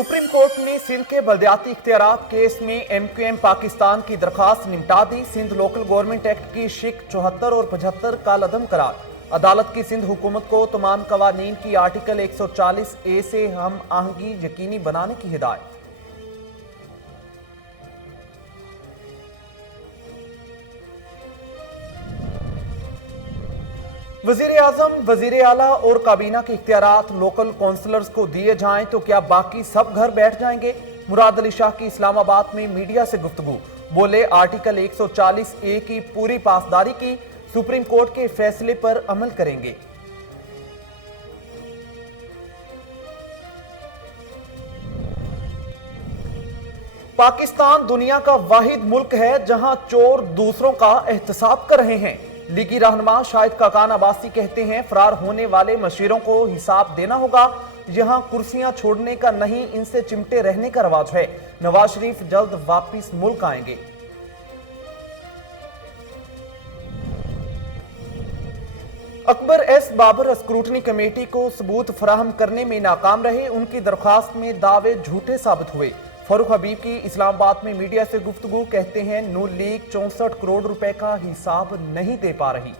Supreme court ने सिंध के बलदियाती इख्तियारात case में MQM पाकिस्तान की दरखास्त निपटा दी। सिंध लोकल गवर्नमेंट एक्ट की शिक 74 और 75 कालअदम करार। अदालत की सिंध हुकूमत को तमाम कवानीन की आर्टिकल 140A से हम आहंगी यकीनी बनाने की हिदायत। वजीर आजम, वजीर आला और काबीना के इख्तियारात लोकल काउंसलर्स को दिए जाएं तो क्या बाकी सब घर बैठ जाएंगे? मुराद अली शाह की इस्लामाबाद में मीडिया से गुफ्तगू। बोले, आर्टिकल 140A की पूरी पासदारी की, सुप्रीम कोर्ट के फैसले पर अमल करेंगे। पाकिस्तान दुनिया का वाहिद मुल्क है जहां चोर दूसरों का एहतसाब कर रहे हैं। लीगी रहनुमा शाहिद काकान अब्बासी कहते हैं, फरार होने वाले मशीरों को हिसाब देना होगा। यहां कुर्सियां छोड़ने का नहीं, इनसे चिमटे रहने का रवाज है। नवाज शरीफ जल्द वापिस मुल्क आएंगे। Akbar S Babar scrutiny committee को सबूत फराहम करने में नाकाम रहे। उनकी दरख्वास्त में दावे झूठे साबित हुए। फारूक हबीब की इस्लामाबाद में मीडिया से गुफ्तगू, कहते हैं नून लीग 64 करोड़ रुपए का हिसाब नहीं दे पा रही।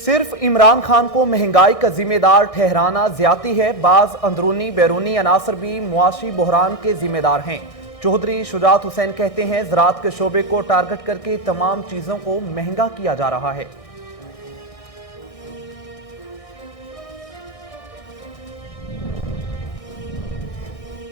सिर्फ इमरान खान को महंगाई का जिम्मेदार ठहराना ज्यादती है। बाज अंदरूनी बैरूनी अनासर भी मुआशी बहरान के जिम्मेदार हैं। चौधरी शुजात हुसैन कहते हैं, ज़राअत के शोबे को टारगेट करके तमाम चीजों को महंगा किया जा रहा है।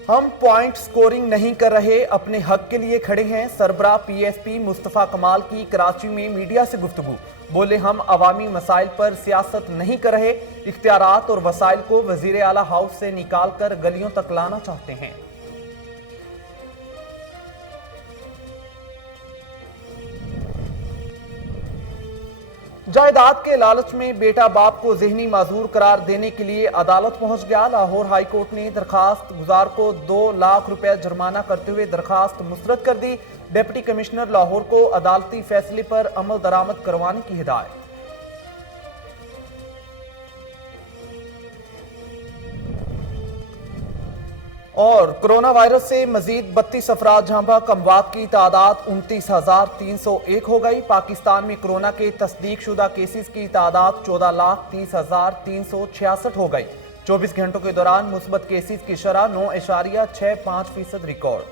हम पॉइंट स्कोरिंग नहीं कर रहे, अपने हक के लिए खड़े हैं। सरबरा PSP मुस्तफा कमाल की कराची में मीडिया से गुफ्तगू। बोले, हम अवामी मसाइल पर सियासत नहीं कर रहे, इख्तियारात और वसाइल को वजीर आला हाउस से निकाल कर गलियों तक लाना चाहते हैं। जायदाद के लालच में बेटा बाप को ज़हनी माजूर करार देने के लिए अदालत पहुंच गया। लाहौर हाई कोर्ट ने दरखास्त गुजार को 2 लाख रुपए जुर्माना करते हुए दरखास्त मुस्तरद कर दी। डिप्टी कमिश्नर लाहौर को अदालती फैसले पर अमल दरामद करवाने की हिदायत। और कोरोना वायरस से मजीद 32 अफराद झांपा। अमवात की तादाद 29,301 हो गई। पाकिस्तान में कोरोना के तस्दीक शुदा केसेस की तादाद 14,30,366 हो गई। 24 घंटों के दौरान मुस्बत केसेस की शरह 9.65% रिकॉर्ड।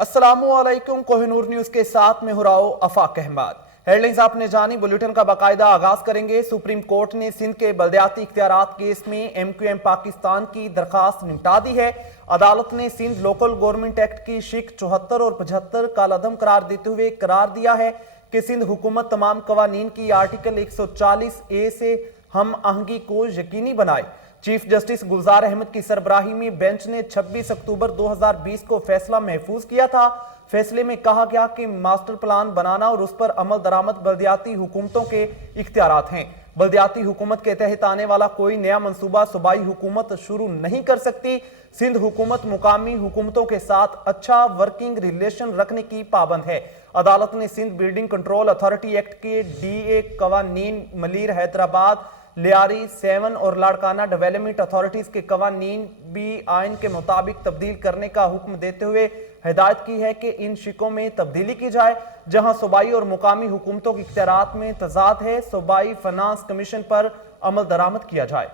अस्सलामुअलैकुम, कोहिनूर न्यूज के साथ में हुराओ अफाक अहमद। हेडलाइंस आपने जानी, बुलेटिन का बाकायदा आगाज करेंगे। सुप्रीम कोर्ट ने सिंध के बलदियाती इख्तियारात केस में MQM पाकिस्तान की दरखास्त निपटा दी है। अदालत ने सिंध लोकल गवर्नमेंट एक्ट की शिक 74 और 75 कालअदम करार देते हुए करार दिया है कि सिंध हुकूमत तमाम कवानीन की आर्टिकल 140A से हम आहंगी को यकीनी बनाए। चीफ जस्टिस गुलजार अहमद की सरबराही में बेंच ने 26 अक्टूबर 2020 को फैसला महफूज किया था। फैसले में कहा गया कि मास्टर प्लान बनाना और उस पर अमल दरामद बलदियाती हुकूमतों के इख्तियारात हैं। बलदियाती हुकूमत के तहत आने वाला कोई नया मंसूबा सूबाई हुकूमत शुरू नहीं कर सकती। सिंध हुकूमत मुकामी हुकूमतों के साथ अच्छा वर्किंग रिलेशन रखने की पाबंद है। अदालत ने Sindh building control authority act के DA कवानीन मलीर हैदराबाद, लियारी 7 और लाड़काना डेवलपमेंट अथॉरिटीज के कवानीन भी आइन के मुताबिक तब्दील करने का हुक्म देते हुए हिदायत की है कि इन शिकों में तब्दीली की जाए। जहां सूबाई और मुकामी हुकूमतों के इख्तियारात में तजाद है, सूबाई फाइनेंस कमीशन पर अमल दरामद किया जाए।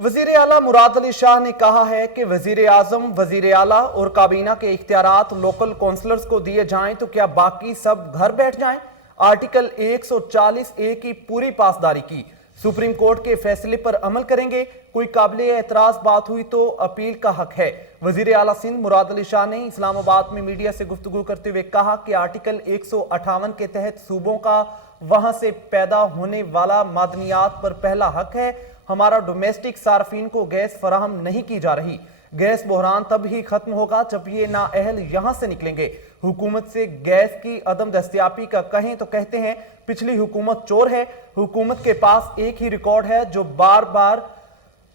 वजीर आला मुराद अली शाह ने कहा है कि वजीर आजम, वजीर आला और काबीना के इख्तियारात लोकल काउंसलर्स को दिए जाएं तो क्या बाकी सब घर बैठ जाएं? आर्टिकल 140A की पूरी पासदारी की, सुप्रीम कोर्ट के फैसले पर अमल करेंगे। कोई काबिल एतराज बात हुई तो अपील का हक है। वजीर आला सिंध मुराद अली शाह ने इस्लामाबाद में मीडिया से गुफ्तगू करते हुए कहा कि आर्टिकल 158 के तहत सूबों का वहां से पैदा होने वाला मादनियात पर पहला हक है। हमारा डोमेस्टिक सार्फिन को गैस फराहम नहीं की जा रही। गैस बहरान तब ही खत्म होगा जब ये नाअहल यहां से निकलेंगे। हुकूमत से गैस की अदम दस्तयाबी का कहें तो कहते हैं पिछली हुकूमत चोर है। हुकूमत के पास एक ही रिकॉर्ड है जो बार बार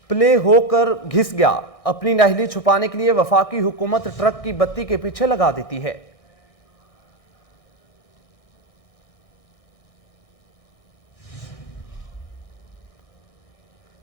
प्ले होकर घिस गया। अपनी नाअहली छुपाने के लिए वफाकी हुकूमत ट्रक की बत्ती के पीछे लगा देती है।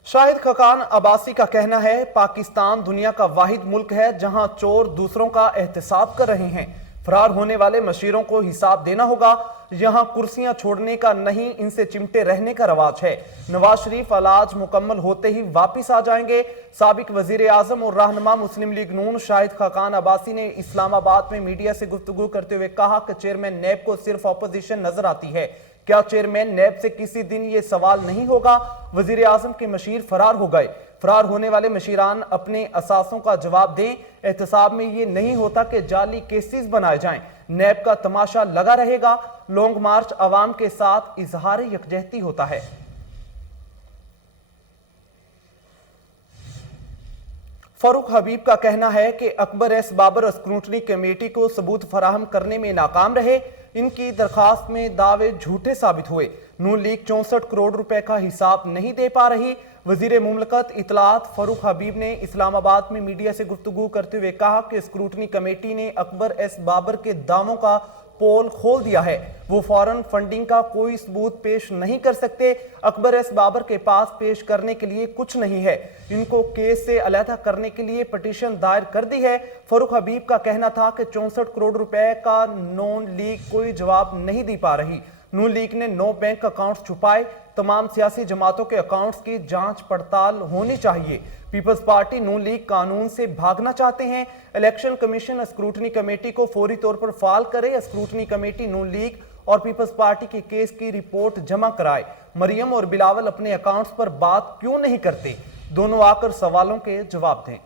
शाहिद खकान अब्बासी का कहना है, पाकिस्तान दुनिया का वाहिद मुल्क है जहां चोर दूसरों का एहतसाब कर रहे हैं। फरार होने वाले मशीरों को हिसाब देना होगा। यहां कुर्सियां छोड़ने का नहीं, इनसे चिमटे रहने का रवाज है। नवाज शरीफ इलाज मुकम्मल होते ही वापिस आ जाएंगे। साबिक वजीर आजम और रहनुमा मुस्लिम लीग नून शाहिद खकान अब्बासी ने इस्लामाबाद में मीडिया से गुफ्तगू करते हुए कहा कि चेयरमैन नैब को सिर्फ अपोजिशन नजर आती है। क्या चेयरमैन नैब से किसी दिन ये सवाल नहीं होगा? वजीर आजम के मशीर फरार हो गए। फरार होने वाले मशीरान अपने असासों का जवाब दें। एहतसाब में ये नहीं होता कि जाली केसेस बनाए जाएं। नैब का तमाशा लगा रहेगा। लॉन्ग मार्च अवाम के साथ इजहार यकजहती होता है। फारूक हबीब का कहना है कि Akbar S Babar scrutiny committee को सबूत फराहम करने में नाकाम रहे। इनकी दरखास्त में दावे झूठे साबित हुए। नून लीग 64 करोड़ रुपए का हिसाब नहीं दे पा रही। वजीर मुमलकत इतलात फारूक हबीब ने इस्लामाबाद में मीडिया से गुफ्तगू करते हुए कहा कि स्क्रूटनी कमेटी ने अकबर एस बाबर के दावों का पोल खोल दिया है। वो फॉरेन फंडिंग का कोई सबूत पेश नहीं कर सकते। अकबर एस बाबर के पास पेश करने के लिए कुछ नहीं है। इनको केस से अलहदा करने के लिए पिटीशन दायर कर दी है। फारूक हबीब का कहना था कि 64 करोड़ रुपए का नून लीग कोई जवाब नहीं दे पा रही। नून लीग ने 9 बैंक अकाउंट्स छुपाए। तमाम सियासी जमातों के अकाउंट्स की जांच पड़ताल होनी चाहिए। पीपल्स पार्टी नून लीग कानून से भागना चाहते हैं। इलेक्शन कमीशन स्क्रूटनी कमेटी को फौरी तौर पर फाल करे। स्क्रूटनी कमेटी नून लीग और पीपल्स पार्टी के केस की रिपोर्ट जमा कराए। मरियम और बिलावल अपने अकाउंट्स पर बात क्यों नहीं करते? दोनों आकर सवालों के जवाब दें।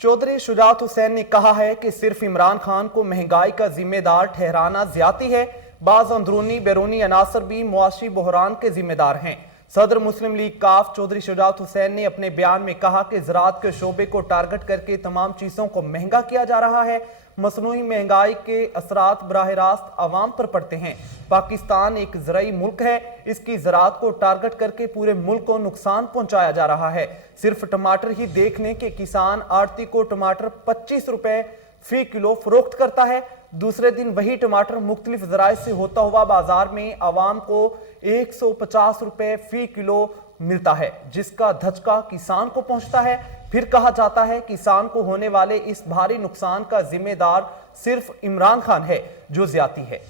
चौधरी शुजात हुसैन ने कहा है कि सिर्फ इमरान खान को महंगाई का जिम्मेदार ठहराना ज्यादती है। बाज अंदरूनी बैरूनी अनासर भी मुआशी बहरान के जिम्मेदार हैं। सदर मुस्लिम लीग काफ चौधरी शुजात हुसैन ने अपने बयान में कहा कि ज़राअत के शोबे को टारगेट करके तमाम चीज़ों को महंगा किया जा रहा है। मसनूई महंगाई के असरात बराह रास्त आवाम पर पड़ते हैं। पाकिस्तान एक ज़राई मुल्क है। इसकी ज़राअत को टारगेट करके पूरे मुल्क को नुकसान पहुंचाया जा रहा है। सिर्फ टमाटर ही देख लें कि किसान आड़ती को टमाटर 25 रुपए फी किलो फरोख्त करता है। दूसरे दिन वही टमाटर मुख्तलिफ ज़राए से होता हुआ बाजार में आवाम को 150 रुपए फी किलो मिलता है, जिसका धचका किसान को पहुंचता है। फिर कहा जाता है किसान को होने वाले इस भारी नुकसान का जिम्मेदार सिर्फ इमरान खान है, जो ज्यादती है।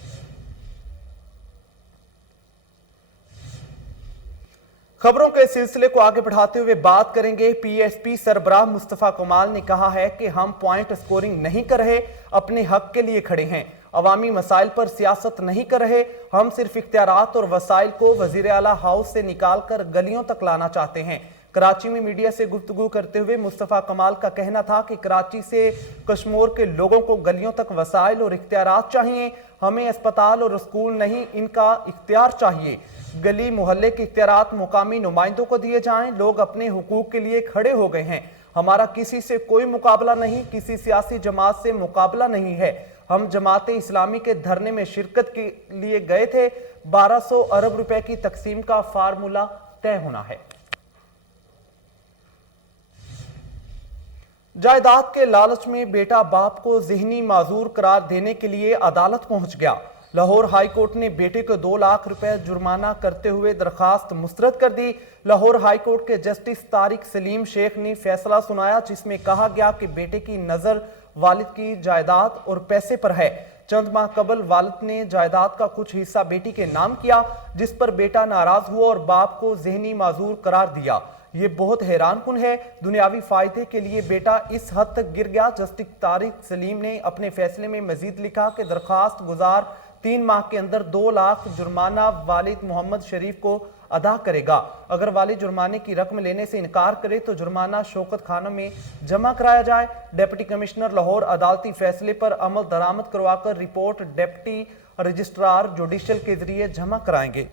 खबरों के सिलसिले को आगे बढ़ाते हुए बात करेंगे। पीएसपी सरबराह मुस्तफा कमाल ने कहा है कि हम पॉइंट स्कोरिंग नहीं कर रहे, अपने हक के लिए खड़े हैं। अवामी मसाइल पर सियासत नहीं कर रहे। हम सिर्फ इख्तियारात और वसाइल को वजीर आला हाउस से निकालकर गलियों तक लाना चाहते हैं। कराची में मीडिया से गुफ्तगू करते हुए मुस्तफा कमाल का कहना था कि कराची से कश्मीर के लोगों को गलियों तक वसाइल और इख्तियारात चाहिए। हमें अस्पताल और स्कूल नहीं, इनका इख्तियार चाहिए। गली मोहल्ले के इख्तियारात मुकामी नुमाइंदों को दिए जाएं। लोग अपने हुकूक के लिए खड़े हो गए हैं। हमारा किसी से कोई मुकाबला नहीं, किसी सियासी जमात से मुकाबला नहीं है। हम जमाते इस्लामी के धरने में शिरकत के लिए गए थे। 1200 अरब रुपए की तकसीम का फार्मूला तय होना है। जायदाद के लालच में बेटा बाप को ज़हनी माजूर करार देने के लिए अदालत पहुंच गया। लाहौर हाई कोर्ट ने बेटे को 2 लाख रुपए जुर्माना करते हुए दरखास्त मुस्तरद कर दी। लाहौर हाई कोर्ट के जस्टिस तारिक सलीम शेख ने फैसला सुनाया, जिसमें कहा गया कि बेटे की नजर वालिद की जायदाद और पैसे पर है। चंद माह कबल वालिद ने जायदाद का कुछ हिस्सा बेटी के नाम किया, जिस पर बेटा नाराज हुआ और बाप को ज़हनी माजूर करार दिया। ये बहुत हैरानकुन है। दुनियावी फायदे के लिए बेटा इस हद तक गिर गया। जस्टिस तारिक सलीम ने अपने फैसले में मजीद लिखा कि दरखास्त गुजार 3 माह के अंदर 2 लाख जुर्माना वालिद मोहम्मद शरीफ को अदा करेगा। अगर वालिद जुर्माने की रकम लेने से इनकार करे तो जुर्माना शौकत खाना में जमा कराया जाए। डिप्टी कमिश्नर लाहौर अदालती फैसले पर अमल दरामद करवाकर रिपोर्ट डिप्टी रजिस्ट्रार जुडिशल के जरिए जमा कराएंगे।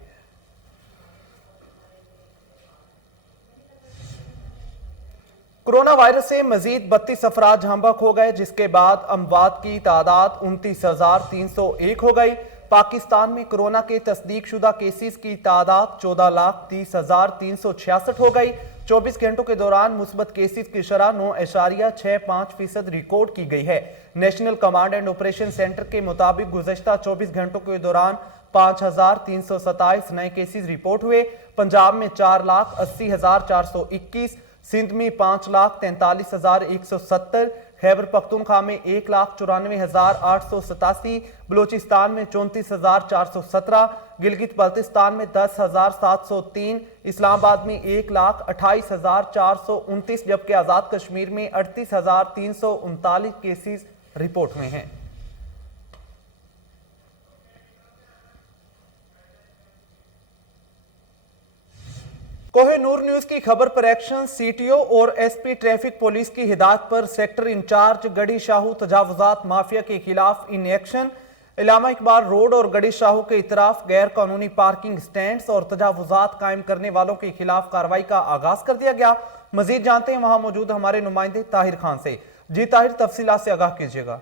कोरोना वायरस से मजीद 32 अफराद जहां बहक हो गए, जिसके बाद अमवात की तादाद 29,301 हो गई। पाकिस्तान में कोरोना के तस्दीक शुदा केसेस की तादाद 14,30,366 हो गई। 24 घंटों के दौरान मुस्बत केसेस की शरह 9.65% रिकॉर्ड की गई है। National command and operation centre के मुताबिक गुज़श्ता 24 घंटों के दौरान 5,327 नए केसेस रिपोर्ट हुए। पंजाब में 4,80,421, सिंध में 5,43,170, खैबर पख्तूनख्वा में 1,94,887, बलूचिस्तान में 34,417, गिलगित बल्तिस्तान में 10,703, इस्लामाबाद में 1,28,429, जबकि आज़ाद कश्मीर में 38,339 केसेस रिपोर्ट हुए हैं। कोहिनूर न्यूज की खबर पर एक्शन। सीटीओ और एसपी ट्रैफिक पुलिस की हिदायत पर सेक्टर इंचार्ज गड़ी शाहू तजावुजात माफिया के खिलाफ in action. Allama Iqbal road और गड़ी शाहू के इतराफ गैर कानूनी पार्किंग स्टैंड्स और तजावुजात कायम करने वालों के खिलाफ कार्रवाई का आगाज कर दिया गया। मजीद जानते हैं वहां मौजूद हमारे नुमाइंदे ताहिर खान से। जी ताहिर, तफसीलात से आगाह कीजिएगा।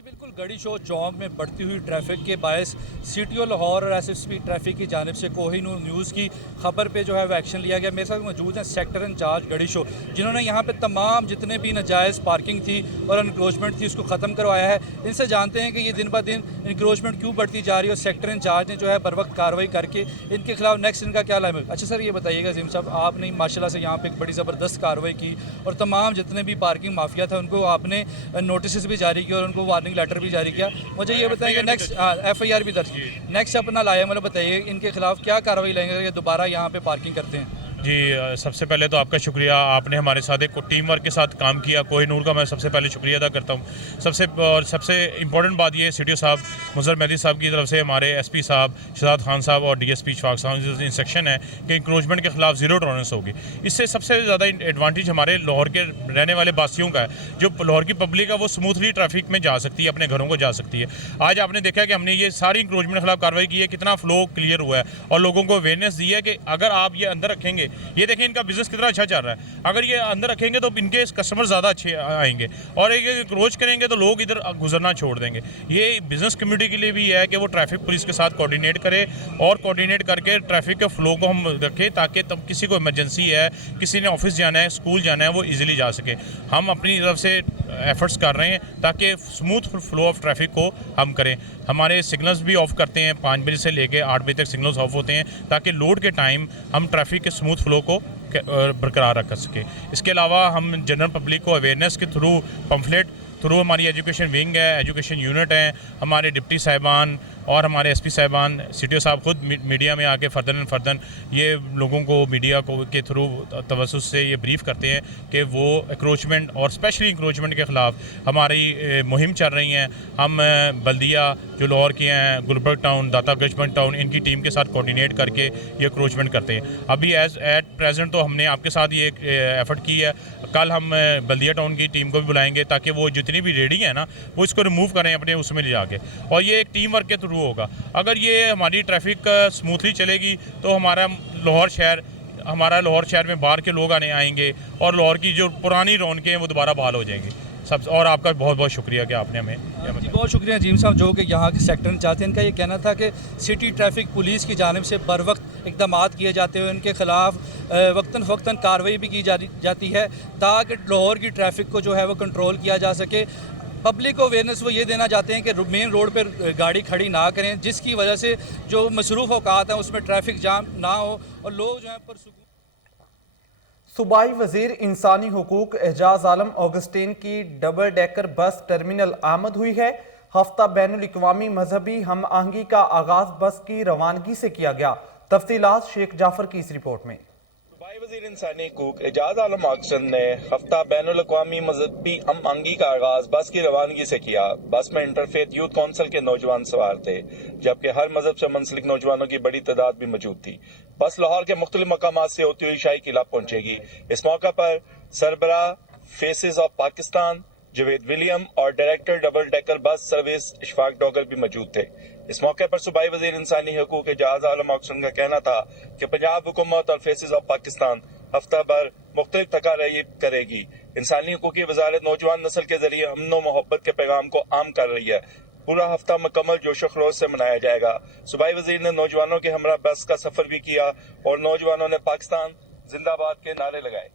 बिल्कुल, गड़ी शो चौक में बढ़ती हुई ट्रैफिक के बायस सीटीओ लाहौर और एसएसपी ट्रैफिक की जानिब से कोहिनूर न्यूज़ की खबर पे जो है वो एक्शन लिया गया। मेरे साथ मौजूद हैं सेक्टर इंचार्ज गड़ी शो, जिन्होंने यहाँ पे तमाम जितने भी नाजायज़ पार्किंग थी और इंक्रोचमेंट थी उसको ख़त्म करवाया है। इनसे जानते हैं कि ये दिन ब दिन इंक्रोचमेंट क्यों बढ़ती जा रही है और सेक्टर इंचार्ज ने जो है बर वक्त कार्रवाई करके इनके खिलाफ नेक्स्ट इनका क्या लाइम है। अच्छा सर, ये बताइएगा ज़ीम साहब, आपने माशाल्लाह से यहाँ पर एक बड़ी ज़बरदस्त कार्रवाई की और तमाम जितने भी पार्किंग माफिया था उनको आपने नोटिस भी जारी किया और उनको वार्निंग लेटर भी जारी किया। मुझे ये बताएंगे नेक्स्ट एफआईआर भी दर्ज, नेक्स्ट अपना लाया मतलब बताइए इनके खिलाफ क्या कार्रवाई लेंगे कि दोबारा यहाँ पे पार्किंग करते हैं। जी, सबसे पहले तो आपका शुक्रिया, आपने हमारे साथ एक टीम वर्क के साथ काम किया। कोहिनूर का मैं सबसे पहले शुक्रिया अदा करता हूँ। सबसे इम्पोर्टेंट बात ये सीटीओ साहब मुज़र मेहदी साहब की तरफ से हमारे एसपी साहब शहजाद खान साहब और डीएसपी इशफाक साहब इंस्ट्रक्शन है कि इंक्रोचमेंट के खिलाफ ज़ीरो टॉलरेंस होगी। इससे सबसे ज़्यादा एडवांटेज हमारे लाहौर के रहने वाले बासियों का है। जो लाहौर की पब्लिक है वो स्मूथली ट्रैफिक में जा सकती है, अपने घरों को जा सकती है। आज आपने देखा कि हमने ये सारी इंक्रोचमेंट के खिलाफ कार्रवाई की है, कितना फ्लो क्लियर हुआ है और लोगों को अवेयरनेस दी है कि अगर आप ये अंदर रखेंगे, ये देखें इनका बिजनेस कितना अच्छा चल रहा है, अगर ये अंदर रखेंगे तो इनके कस्टमर ज़्यादा अच्छे आएंगे और एक क्रोच करेंगे तो लोग इधर गुजरना छोड़ देंगे। ये बिजनेस कम्युनिटी के लिए भी है कि वो ट्रैफिक पुलिस के साथ कोऑर्डिनेट करे और कोऑर्डिनेट करके ट्रैफिक के फ्लो को हम रखें ताकि तब किसी को इमरजेंसी है, किसी ने ऑफिस जाना है, स्कूल जाना है, वो ईजिली जा सके। हम अपनी तरफ से एफर्ट्स कर रहे हैं ताकि स्मूथ फ्लो ऑफ ट्रैफिक को हम करें। हमारे सिग्नल्स भी ऑफ करते हैं, 5 बजे से लेकर 8 बजे तक सिग्नल्स ऑफ होते हैं ताकि लोड के टाइम हम ट्रैफिक के स्मूथ फ्लो को बरकरार रख सके। इसके अलावा हम जनरल पब्लिक को अवेयरनेस के थ्रू पम्फलेट थ्रू हमारी एजुकेशन विंग है, एजुकेशन यूनिट है, हमारे डिप्टी साहिबान और हमारे एसपी साहिबान, सीटीओ साहब खुद मीडिया में आके फर्दन ये लोगों को मीडिया को के थ्रू तवज्जुह से ये ब्रीफ करते हैं कि वो इंक्रोचमेंट और स्पेशली इंक्रोचमेंट के ख़िलाफ़ हमारी मुहिम चल रही हैं। हम बल्दिया जो लाहौर के हैं, गुलबर्ग टाउन, दाता गजमंड टाउन, इनकी टीम के साथ कोऑर्डिनेट करके ये इंक्रोचमेंट करते हैं। अभी एट प्रेजेंट तो हमने आपके साथ ये एफर्ट की है। कल हम बल्दिया टाउन की टीम को भी बुलाएंगे ताकि वो जितनी भी रेडी है ना वो इसको रिमूव करें अपने उसमें ले जाके, और ये एक टीम वर्क के थ्रू होगा। अगर ये हमारी ट्रैफिक स्मूथली चलेगी तो हमारा लाहौर शहर में बाहर के लोग आएंगे और लाहौर की जो पुरानी रौनकें हैं वो दोबारा बहाल हो जाएंगी। और आपका बहुत बहुत शुक्रिया कि आपने हमें बहुत शुक्रिया जीम साहब जो कि यहाँ के सेक्टर इंचार्ज थे। इनका ये कहना था कि सिटी ट्रैफिक पुलिस की जानिब से बर वक्त इकदाम किए जाते हुए इनके खिलाफ वक्तन कार्रवाई भी की जाती है ताकि लाहौर की ट्रैफिक को जो है वो कंट्रोल किया जा सके। पब्लिक को अवेयरनेस वो ये देना चाहते हैं कि मेन रोड पर गाड़ी खड़ी ना करें, जिसकी वजह से जो मसरूफ़ औकात हैं उसमें ट्रैफिक जाम ना हो और लोग जो है परसुकून। सूबाई वजीर इंसानी हुकूक एजाज आलम ऑगस्टीन की डबल डेकर बस टर्मिनल आमद हुई है। हफ्ता बैनुल अक़वामी मजहबी हम आहंगी का आगाज बस की रवानगी से किया गया। तफसीलात शेख जाफर की इस रिपोर्ट में। वज़ीर इंसानी हुकूक एजाज आलम ऑगस्टीन ने हफ्ता बैनुल अक़वामी मजहबी हम आहंगी का आगाज बस की रवानगी से किया। बस में इंटरफेथ यूथ काउंसिल के नौजवान सवार थे, जबकि हर मजहब से मुंसलिक नौजवानों की बड़ी तादाद भी मौजूद थी। बस लाहौर के मुख्तलिफ मकामात से होती हुई शाही किला पहुंचेगी। इस मौका पर सरबरा faces of Pakistan Javed William और director double decker bus service Ishfaq Dogal भी मौजूद थे। इस मौके पर सूबाई वजीर इंसानी हुकूक एजाज आलम ऑगस्टीन का कहना था कि पंजाब हुकूमत और फेसेस ऑफ पाकिस्तान हफ्ता भर मुख्तलिफ तकारीब करेगी। इंसानी हुकूक की वजारत नौजवान नस्ल के जरिए अमन व मोहब्बत के पैगाम को आम कर रही है। पूरा हफ्ता मुकम्मल जोश व खरोश से मनाया जाएगा। सूबाई वजीर ने नौजवानों के हमरा बस का सफर भी किया और नौजवानों ने पाकिस्तान जिंदाबाद के नारे लगाए।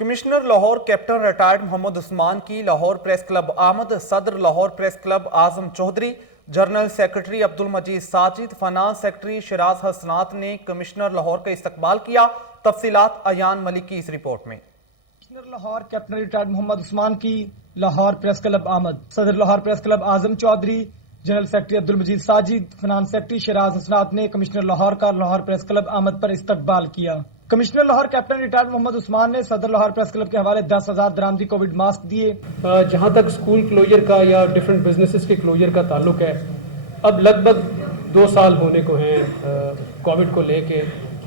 Commissioner Lahore captain retired Mohammad Usman की लाहौर प्रेस क्लब आमद। सदर Lahore press club Azam Chaudhry, general secretary Abdul Majeed Sajid, finance secretary Shiraz Hasnat ने कमिश्नर लाहौर का इस्तकबाल किया। तफसीलात अयान मलिक की इस रिपोर्ट में। Commissioner Lahore captain retired Mohammad Usman की लाहौर प्रेस क्लब आमद। सदर Lahore press club Azam Chaudhry, general secretary Abdul Majeed Sajid, finance secretary Shiraz Hasnat ने कमिश्नर लाहौर का लाहौर प्रेस क्लब आमद पर इस्तकबाल किया। Commissioner Lahore captain retired Mohammad Usman ने सदर लाहौर प्रेस क्लब के हवाले 10,000 दरामदी कोविड मास्क दिए। जहां तक स्कूल क्लोजर का या डिफरेंट बिजनेसेस के क्लोजर का ताल्लुक है, अब लगभग 2 साल होने को हैं कोविड को लेके।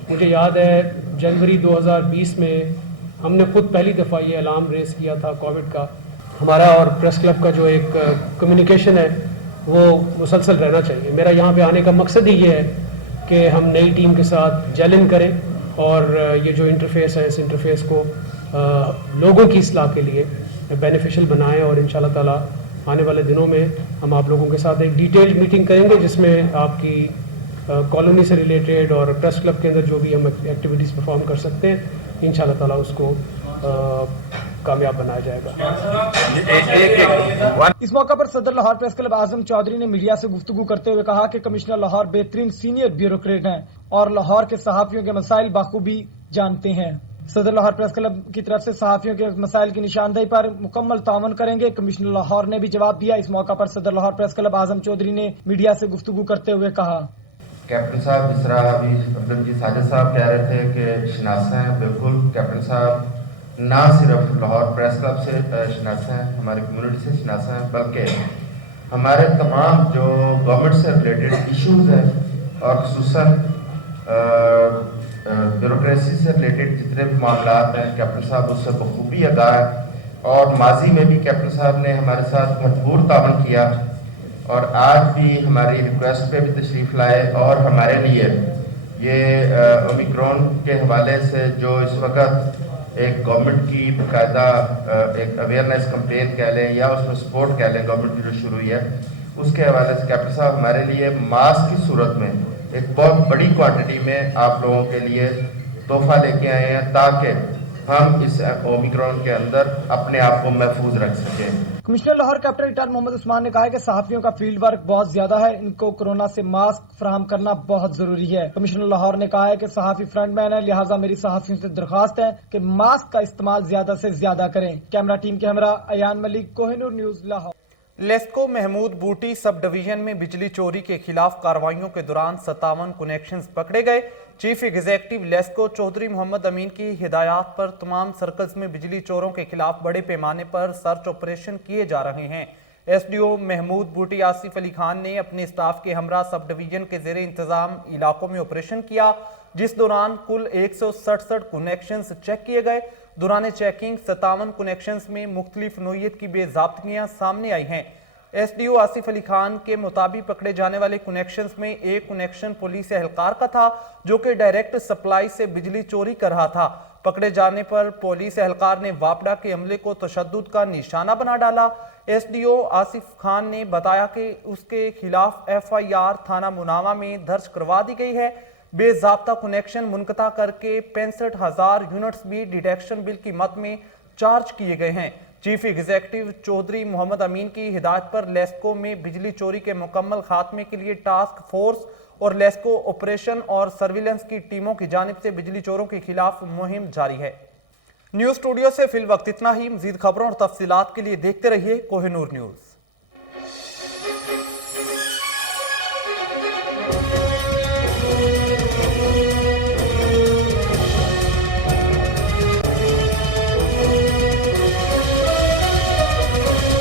मुझे याद है जनवरी 2020 में हमने खुद पहली दफ़ा ये अलार्म रेस किया था कोविड का। हमारा और प्रेस क्लब का जो एक कम्युनिकेशन है वो मुसलसल रहना चाहिए। मेरा यहाँ पे आने का मकसद ही ये है कि हम नई टीम के साथ जेल इन करें और ये जो इंटरफेस है इस इंटरफेस को लोगों की इस्लाह के लिए बेनिफिशियल बनाएं और इंशाल्लाह ताला आने वाले दिनों में हम आप लोगों के साथ एक डिटेल्ड मीटिंग करेंगे जिसमें आपकी कॉलोनी से रिलेटेड और प्रेस क्लब के अंदर जो भी हम एक्टिविटीज़ परफॉर्म कर सकते हैं इंशाल्लाह ताला उसको कामयाब बनाया जाएगा। इस मौका पर सदर लाहौर प्रेस क्लब आजम चौधरी ने मीडिया से गुफ्तगू करते हुए कहा कि कमिश्नर लाहौर बेहतरीन सीनियर ब्यूरोक्रेट हैं और लाहौर के सहाफ़ियों के मसाइल बाखूबी जानते हैं। सदर लाहौर प्रेस क्लब की तरफ से सहाफ़ियों के मसाइल की निशानदेही पर मुकम्मल तावन करेंगे। कमिश्नर लाहौर ने भी जवाब दिया। इस मौका पर सदर लाहौर प्रेस क्लब आजम चौधरी ने मीडिया से गुफ्तगू करते हुए कहा, कैप्टन साहब जिस तरह अभी अब्दुल मजीद साजिद साहब कह रहे थे कि शनासा हैं, बिल्कुल कैप्टन साहब ना सिर्फ लाहौर प्रेस क्लब से शनासा हैं, हमारी कम्युनिटी से शनासा हैं, बल्कि हमारे तमाम जो गवर्नमेंट से रिलेटेड इश्यूज़ हैं और खुसूसन ब्यूरोक्रेसी से रिलेटेड जितने भी मामलात हैं कैप्टन साहब उससे बखूबी आगाह है। और माजी में भी कैप्टन साहब ने हमारे साथ भरपूर तावन किया और आज भी हमारी रिक्वेस्ट पे भी तशरीफ़ लाए और हमारे लिए ये ओमिक्रॉन के हवाले से जो इस वक्त एक गवर्नमेंट की बाकायदा एक अवेयरनेस कैंपेन कह लें या उसमें सपोर्ट कह लें गवर्नमेंट की जो शुरू हुई है उसके हवाले से कैप्टन साहब हमारे लिए मास्क की सूरत में एक बहुत बड़ी क्वांटिटी में आप लोगों के लिए तोहफा लेके आए हैं ताकि हम इस ओमिक्रॉन के अंदर अपने आप को महफूज रख सकें। Commissioner Lahore captain retired Mohammad Usman ने कहा है कि सहाफ़ियों का फील्ड वर्क बहुत ज्यादा है, इनको कोरोना से मास्क फराहम करना बहुत जरूरी है। कमिश्नर लाहौर ने कहा है कि सहाफ़ी फ्रंटमैन है, लिहाजा मेरी सहाफ़ियों से दरख्वास्त है कि मास्क का इस्तेमाल ज्यादा से ज्यादा करें। कैमरा टीम के हमरा अयान मलिक, कोहिनूर न्यूज़, लाहौर। लेस्को महमूद बूटी सब डिवीजन में बिजली चोरी के खिलाफ कार्रवाइयों के दौरान 57 कनेक्शंस पकड़े गए। चीफ एग्जीक्यूटिव लेस्को चौधरी मोहम्मद अमीन की हिदायत पर तमाम सर्कल्स में बिजली चोरों के खिलाफ बड़े पैमाने पर सर्च ऑपरेशन किए जा रहे हैं। एसडीओ महमूद बूटी आसिफ अली खान ने अपने स्टाफ के हमरा सब डिवीजन के जेर इंतजाम इलाकों में ऑपरेशन किया, जिस दौरान कुल 167 कनेक्शंस चेक किए गए। दौरान चेकिंग 57 कनेक्शंस में मुख्तलिफ नोयत की बेज़ाब्तियां सामने आई हैं। एसडीओ आसिफ अली खान के मुताबिक पकड़े जाने वाले कनेक्शंस में एक कनेक्शन पुलिस एहलकार का था जो कि डायरेक्ट सप्लाई से बिजली चोरी कर रहा था। पकड़े जाने पर पुलिस एहलकार ने वापडा के अमले को तशद्दुद का निशाना बना डाला। एसडीओ आसिफ खान ने बताया कि उसके खिलाफ एफआईआर थाना मुनावा में दर्ज करवा दी गई है। बेज़ाब्ता कनेक्शन मुनक़ता करके 65,000 यूनिट्स भी डिडक्शन बिल की मद में चार्ज किए गए हैं। चीफ एग्जीक्यूटिव चौधरी मोहम्मद अमीन की हिदायत पर लेस्को में बिजली चोरी के मुकम्मल खात्मे के लिए टास्क फोर्स और लेस्को ऑपरेशन और सर्विलेंस की टीमों की जानिब से बिजली चोरों के खिलाफ मुहिम जारी है। न्यूज़ स्टूडियो से फिल वक्त इतना ही। मजीद खबरों और तफसीलात के लिए देखते रहिए कोहिनूर न्यूज़।